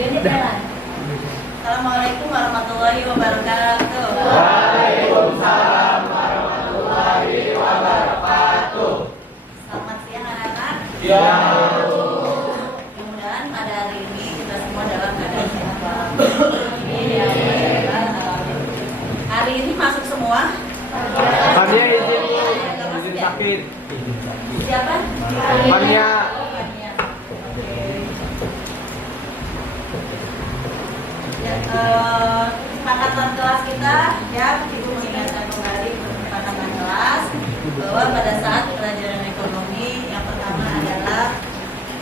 Videonya jalan. Assalamualaikum warahmatullahi wabarakatuh. Waalaikumsalam warahmatullahi wabarakatuh. Selamat siang anak-anak. Ya. Mudah-mudahan pada hari ini kita semua dalam keadaan sehat walafiat. Hari ini masuk semua. Fania izin sakit. Siapa? Fania. Kesepakatan kelas kita, ya, Ibu mengingatkan kembali kesepakatan kelas bahwa pada saat pelajaran ekonomi yang pertama adalah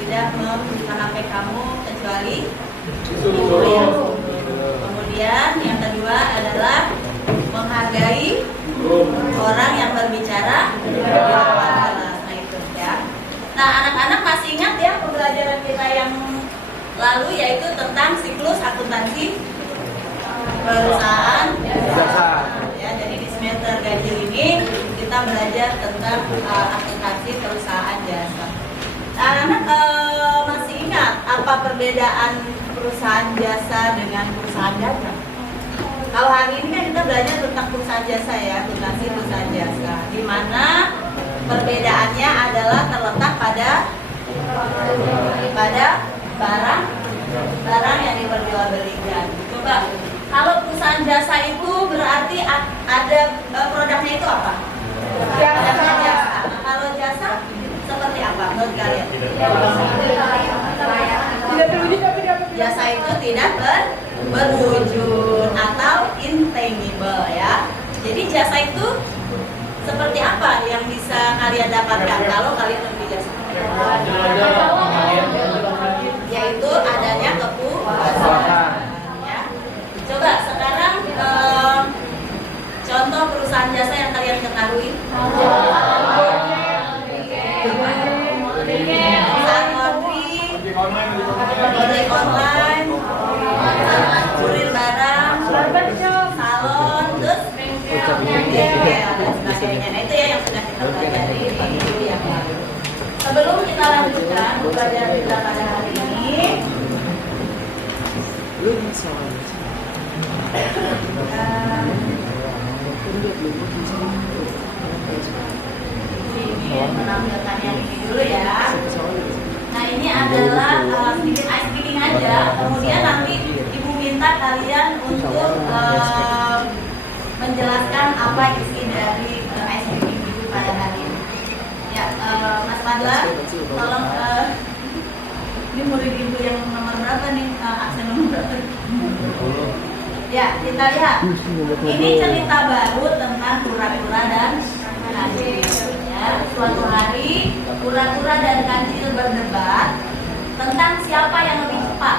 tidak membuka HP kamu kecuali Ibu ya. Kemudian yang kedua adalah menghargai orang yang berbicara di depan kelas. Nah itu ya. Nah anak-anak masih ingat ya pembelajaran kita yang lalu yaitu tentang siklus akuntansi perusahaan jasa. Ya, jadi di semester ganjil ini kita belajar tentang akuntansi perusahaan jasa. Anak-anak masih ingat apa perbedaan perusahaan jasa dengan perusahaan jasa? Kalau hari ini kan kita belajar tentang perusahaan jasa ya, akuntansi perusahaan jasa. Di mana perbedaannya adalah terletak pada barang yang diperjualbelikan. Coba kalau perusahaan jasa itu berarti ada produknya itu apa? Jasa. Kalau jasa seperti apa menurut kalian? Jasa itu tidak berwujud atau intangible ya. Jadi jasa itu seperti apa yang bisa kalian dapatkan kalau kalian membeli jasa? Yaitu adanya kepuasan. Ya. Coba sekarang contoh perusahaan jasa yang kalian ketahui. Perusahaan ojek online, kurir barang, salon, terus bengkel dan sebagainya. Nah itu ya yang sudah kita pelajari di video yang lalu. Sebelum kita lanjutkan pembelajaran kita pada hari ini, ini menampilkan yang ini dulu ya. Nah ini adalah sedikit ice breaking aja. Kemudian nanti ibu minta kalian untuk menjelaskan apa isi dari ice breaking ibu pada hari ini. Ya, Mas Madla, tolong ini murid ibu yang nomor berapa nih? Absen nomor berapa? Ya, kita lihat. Ini cerita baru tentang kura-kura dan kancil. Ya, suatu hari kura-kura dan kancil berdebat tentang siapa yang lebih cepat.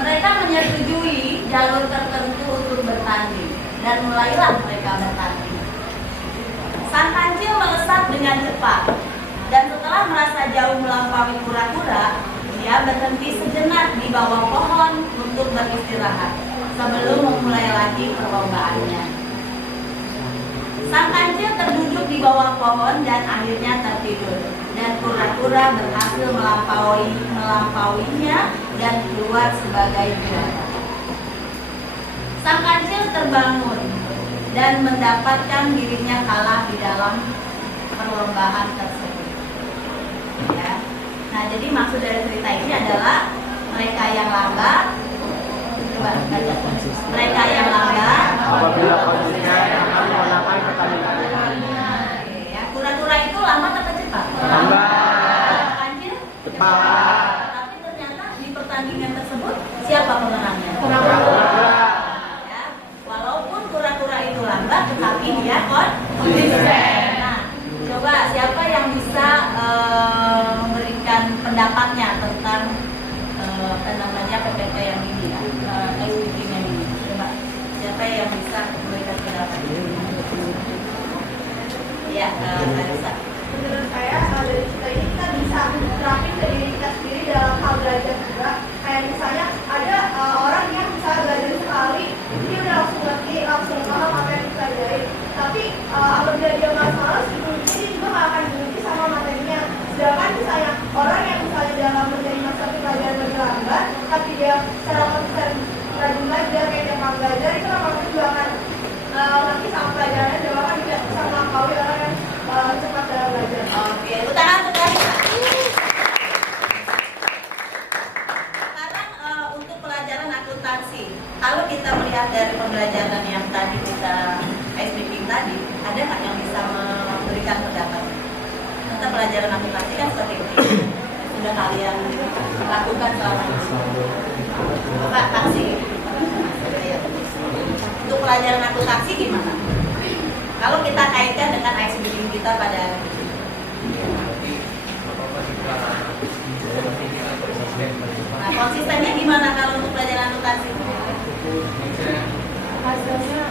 Mereka menyetujui jalur tertentu untuk bertanding dan mulailah mereka bertanding. Sang kancil melesat dengan cepat dan setelah merasa jauh melampaui kura-kura, dia berhenti sejenak di bawah pohon untuk beristirahat sebelum memulai lagi perlombaannya. Sang kancil terduduk di bawah pohon dan akhirnya tertidur, dan kura-kura berhasil melampauinya dan keluar sebagai juara. Sang kancil terbangun dan mendapatkan dirinya kalah di dalam perlombaan tersebut. Ya. Nah, jadi maksud dari cerita ini adalah mereka yang lambat, coba baca. Mereka yang lambat Apabila kondisinya akan memenangkan pertandingan. ya, kura-kura itu lambat atau cepat? Lambat. Kancil Cepat. tapi ternyata di pertandingan tersebut siapa pemenangnya? Kura-kura. Ya, walaupun kura-kura itu lambat, tetapi dia konsisten. Nah, coba siapa yang bisa memberikan pendapatnya tentang apa namanya PPT yang ini ya, SPP yang ini. Coba siapa yang bisa memberikan pendapat? Ya, Marisa. Menurut saya dari cerita ini kita bisa terapin ke diri kita sendiri. kalau kita melihat dari pembelajaran yang tadi kita meeting tadi, ada nggak yang bisa memberikan pendapat? Kita pelajaran aplikasi kan seperti ini, sudah kalian lakukan selama ini. Pak taksi, untuk pelajaran aplikasi gimana? Kalau kita kaitkan dengan meeting kita pada hari ini. Nah, konsistennya gimana kalau untuk pelajaran akuntansi? Hasilnya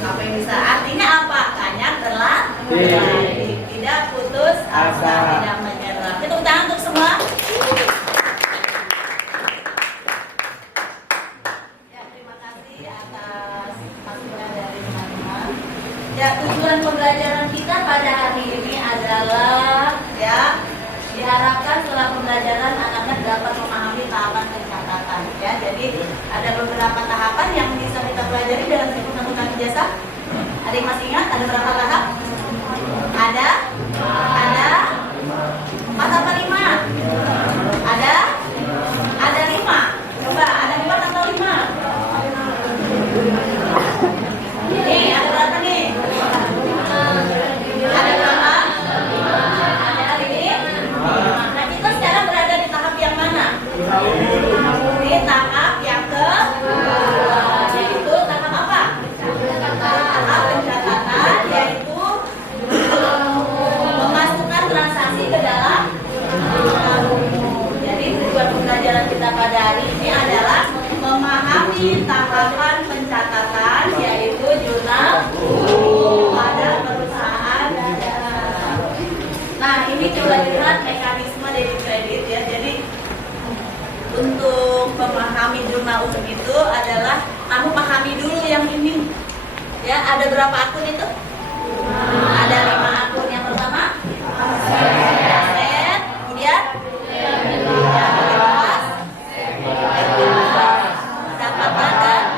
Apa yang bisa? Artinya apa? Banyak berlatih, tidak putus asa, tidak menyerah. Tepuk tangan untuk semua. Ya, terima kasih atas masukan dari teman-teman. Ya, tujuan pembelajaran kita pada hari ini adalah ya diharapkan setelah pembelajaran anak-anak dapat memahami tahapan pencatatan. Ya, jadi ada beberapa tahapan yang bisa kita pelajari dalam siklus akuntansi jasa. Ada yang masih ingat? Ada berapa tahap? Ada 4 apa 5? Ada 5. Coba ada 4 atau 5? Nih, ada berapa nih? Ada berapa? Ada 5. Nah, kita sekarang berada di tahap yang mana? Di tahap yang yaitu tahap apa? Tahap pencatatan, yaitu memasukkan transaksi ke dalam buku. Jadi tujuan pembelajaran kita pada hari ini adalah memahami tahapan pencatatan, yaitu jurnal pada perusahaan. Nah, ini coba lihat mekanisme debit kredit ya. Jadi untuk memahami jurnal umum itu adalah kamu pahami dulu yang ini. Ya, ada berapa akun itu? Ada 5 akun. Yang pertama aset, kemudian ekuitas, pendapatan dan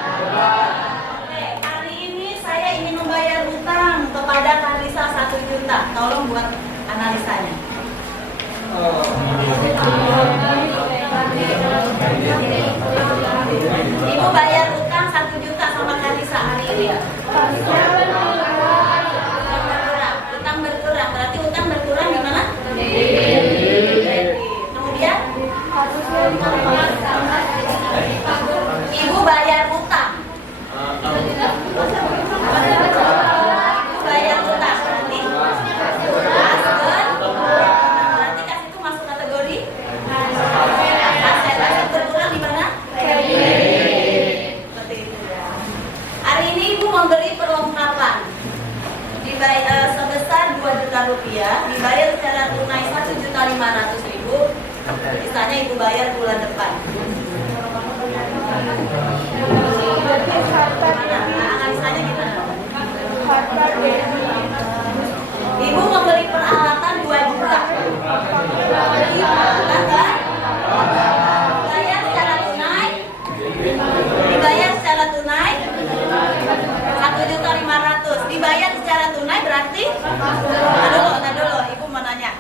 oke, hari ini saya ingin membayar utang kepada Karisa 1 juta. Tolong buat analisanya. Ibu bayar utang 1 juta sama Karisa hari ini. Utang berkurang, berarti utang berkurang gimana? Kemudian Ibu bayar utang. Ibu bayar utang berarti berarti kas itu masuk kategori aset. Aset berkurang di mana? Seperti itu ya. Hari ini Ibu memberi perlengkapan sebesar 2 juta rupiah, dibayar secara tunai 1.500.000. Sisanya Ibu bayar bulan depan. Analisanya gimana? Ibu membeli peralatan 2 juta. Dibayar secara tunai. Dibayar secara tunai 1.500.000. Dibayar secara tunai berarti nah dulu, Ibu mau nanya.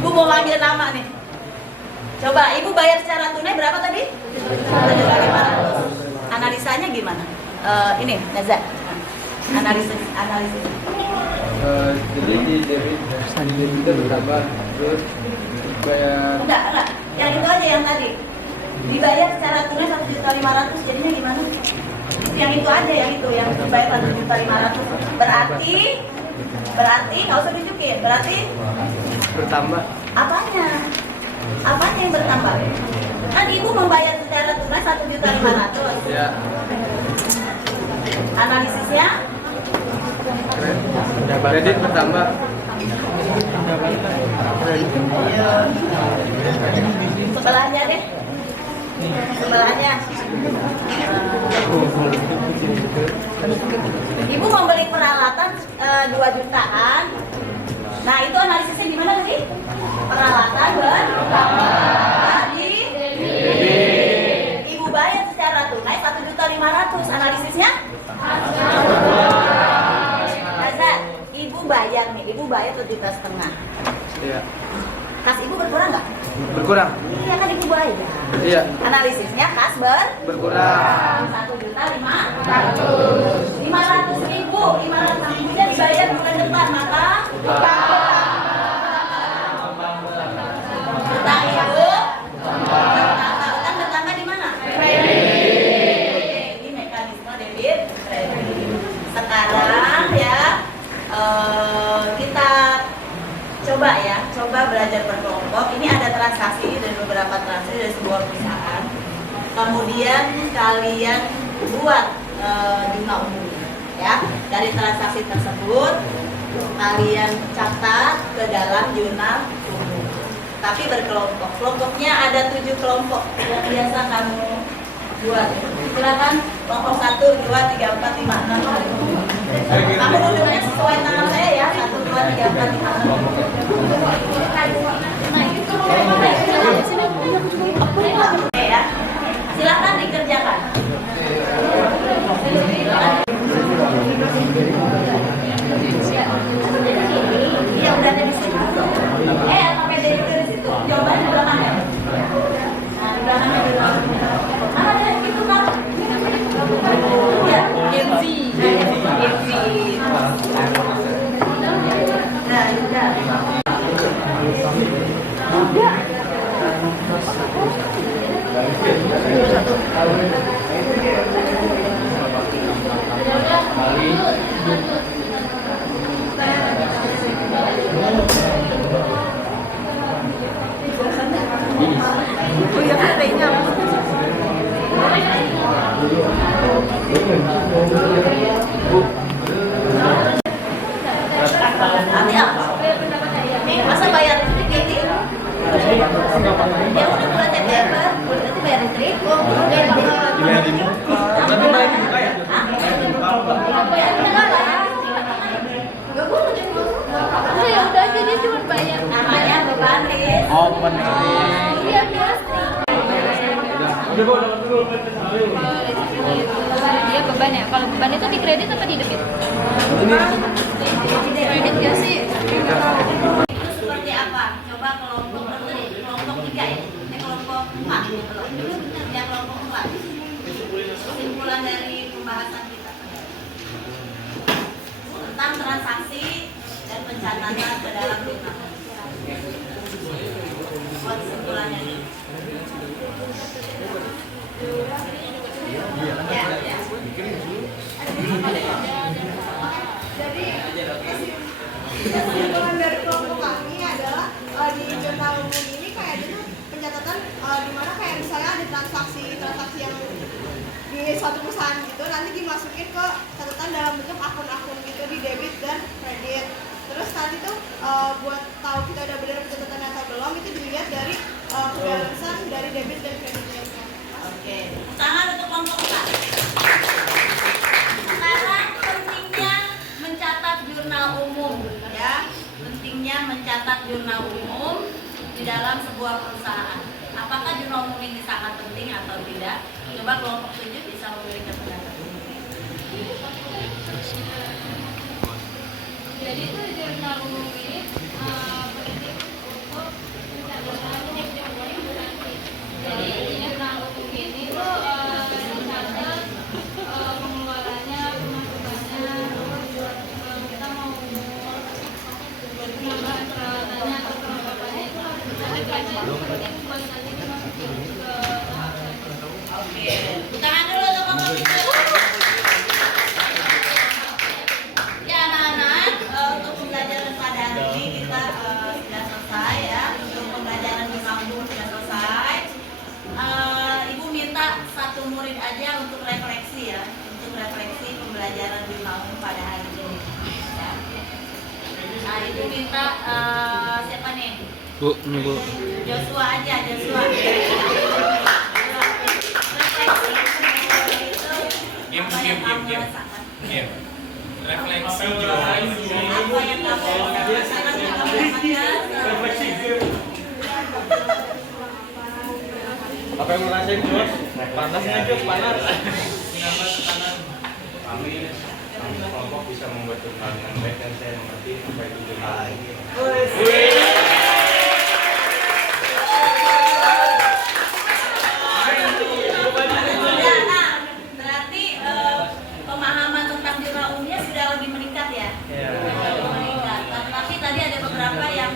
Ibu mau manggil nama nih. Coba Ibu bayar secara tunai berapa tadi? 1.500.000. Analisanya gimana? Ini Nazar. Analisis. Jadi di debit kita bertambah, terus bayar. Enggak. Yang itu aja yang tadi. Dibayar secara tunai 1.500.000, jadinya gimana? Yang itu aja, yang dibayar 1.500.000. Berarti nggak usah tunjukin. Berarti Bertambah. apanya yang bertambah? Kan Ibu membayar secara tunai 1.500.000. Ya. Analisisnya Kredit bertambah. sebelahnya deh. Sebelahnya. Ibu membeli peralatan 2 jutaan. Nah, itu analisisnya gimana tadi? Peralatan tadi Ibu bayar secara tunai 1.500.000. Analisisnya? Azan, Ibu bayar nih, ibu bayar 7 juta setengah. Iya. Kas ibu berkurang nggak? Berkurang. Iya kan ibu bayar. Iya. Analisisnya kas Berkurang. 1.500.000 500.000 dibayar bulan depan, maka utang ibu utang bertambah di mana? Ini mekanisme debit kredit. Sekarang ya kita coba belajar berkelompok. Ini ada transaksi dan beberapa transaksi dari sebuah perusahaan. Kemudian kalian buat jumlah umum, ya. Dari transaksi tersebut kalian catat ke dalam jurnal umum. Tapi berkelompok. Kelompoknya ada 7 kelompok yang biasa kamu buat. Silakan kelompok 1, 2, 3, 4, 5, 6. Kamu duduknya sesuai tangan saya ya. 1, 2, 3, 4, 5, 6. Oke ya. Silakan dikerjakan. Iya udah ada di situ. Apa beda juga di situ? Jawabannya di belakang ya. Nah di belakangnya di belakang. Ada itu kan? Ya, Gen Z. Nah, udah. Oh iya kan adanya. Nanti apa? Masa bayar listrik ini? Ya udah bulan September, berarti bayar listrik. Dibayar ini. Tapi bayar juga ya? Bayar negara. Ya udah jadi cuma bayar. Namanya beban listrik. Oh, beban listrik. Iya biasa. Dia beban ya. Kalau beban itu di kredit apa di debit? Kredit ya sih. Itu seperti apa? Coba kelompok 3 ya. Kelompok 4. Ya kelompok 4. Kesimpulan dari pembahasan kita tentang transaksi dan pencatatan ke dalam jurnal. Buat kesimpulannya. Ya. Jadi kesimpulan dari kelompok kami adalah di jurnal umum ini kayak gitu pencatatan di mana kayak misalnya ada transaksi yang di suatu perusahaan gitu nanti dimasukin ke catatan dalam bentuk akun-akun gitu di debit dan kredit. Terus nanti tuh buat tahu kita udah benar pencatatan atau belum itu dilihat dari kebalansan dari debit dan kreditnya. Oke. Tangan untuk kelompok 4. Sekarang pentingnya mencatat jurnal umum ya. Pentingnya mencatat jurnal umum di dalam sebuah perusahaan. Apakah jurnal umum ini sangat penting atau tidak? Coba kelompok 7 bisa memberikan pendapat. Jadi itu jurnal umum ini penting untuk pencatatan berarti. Jadi jurnal umum ini tuh mencatat pengeluarannya, pemasukannya, kita mau penambahan peralatannya atau perlengkapannya itu harus dicatat karena itu penting buat nanti dimasukin ke Oke. Tangan dulu untuk kelompok 7. Ya anak-anak, untuk pembelajaran pada hari ini kita sudah selesai ya. Untuk pembelajaran di kampus sudah selesai. Ibu minta 1 murid aja untuk refleksi ya, untuk refleksi pembelajaran di kampus pada hari ini. Ya. Nah, ibu minta siapa nih? Bu, ini Bu. Joshua aja, Joshua. Refleksi itu apa yang kamu rasakan? Refleksi Apa yang kamu rasakan ketika belajar? Apa yang ngerasain Jos? Panasnya Jos, panas. Kenapa tekanan? Kami kelompok bisa membuat jurnal dengan baik dan saya mengerti Ya, nah, berarti pemahaman tentang jurnal umumnya sudah lebih meningkat ya? Lebih meningkat. Tapi tadi ada beberapa yang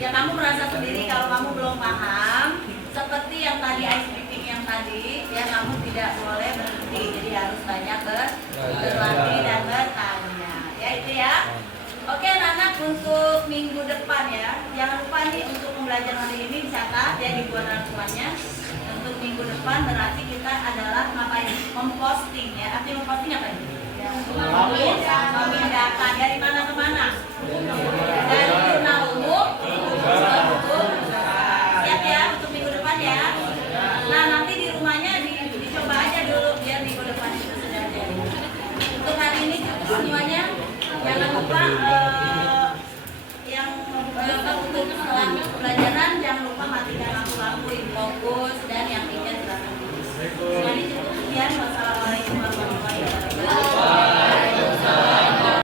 ya kamu merasa sendiri kalau kamu belum paham, seperti yang tadi ice cream yang tadi, ya kamu tidak boleh berhenti, jadi harus banyak berlatih dan bertanya. Ya itu ya. Oke anak-anak, untuk minggu depan ya, jangan lupa nih untuk pembelajaran hari ini dicatat ya, dibuat rangkumannya. Untuk minggu depan berarti kita adalah ngapain? Memposting ya. Arti memposting apa ini? Ya. Memindahkan dari mana ke mana? Dari jurnal umum ke buku. Siap ya untuk minggu depan ya. Nah nanti di rumahnya dicoba aja dulu biar minggu depan itu sudah jadi. Untuk hari ini semuanya jangan lupa yang untuk setelah pembelajaran jangan lupa matikan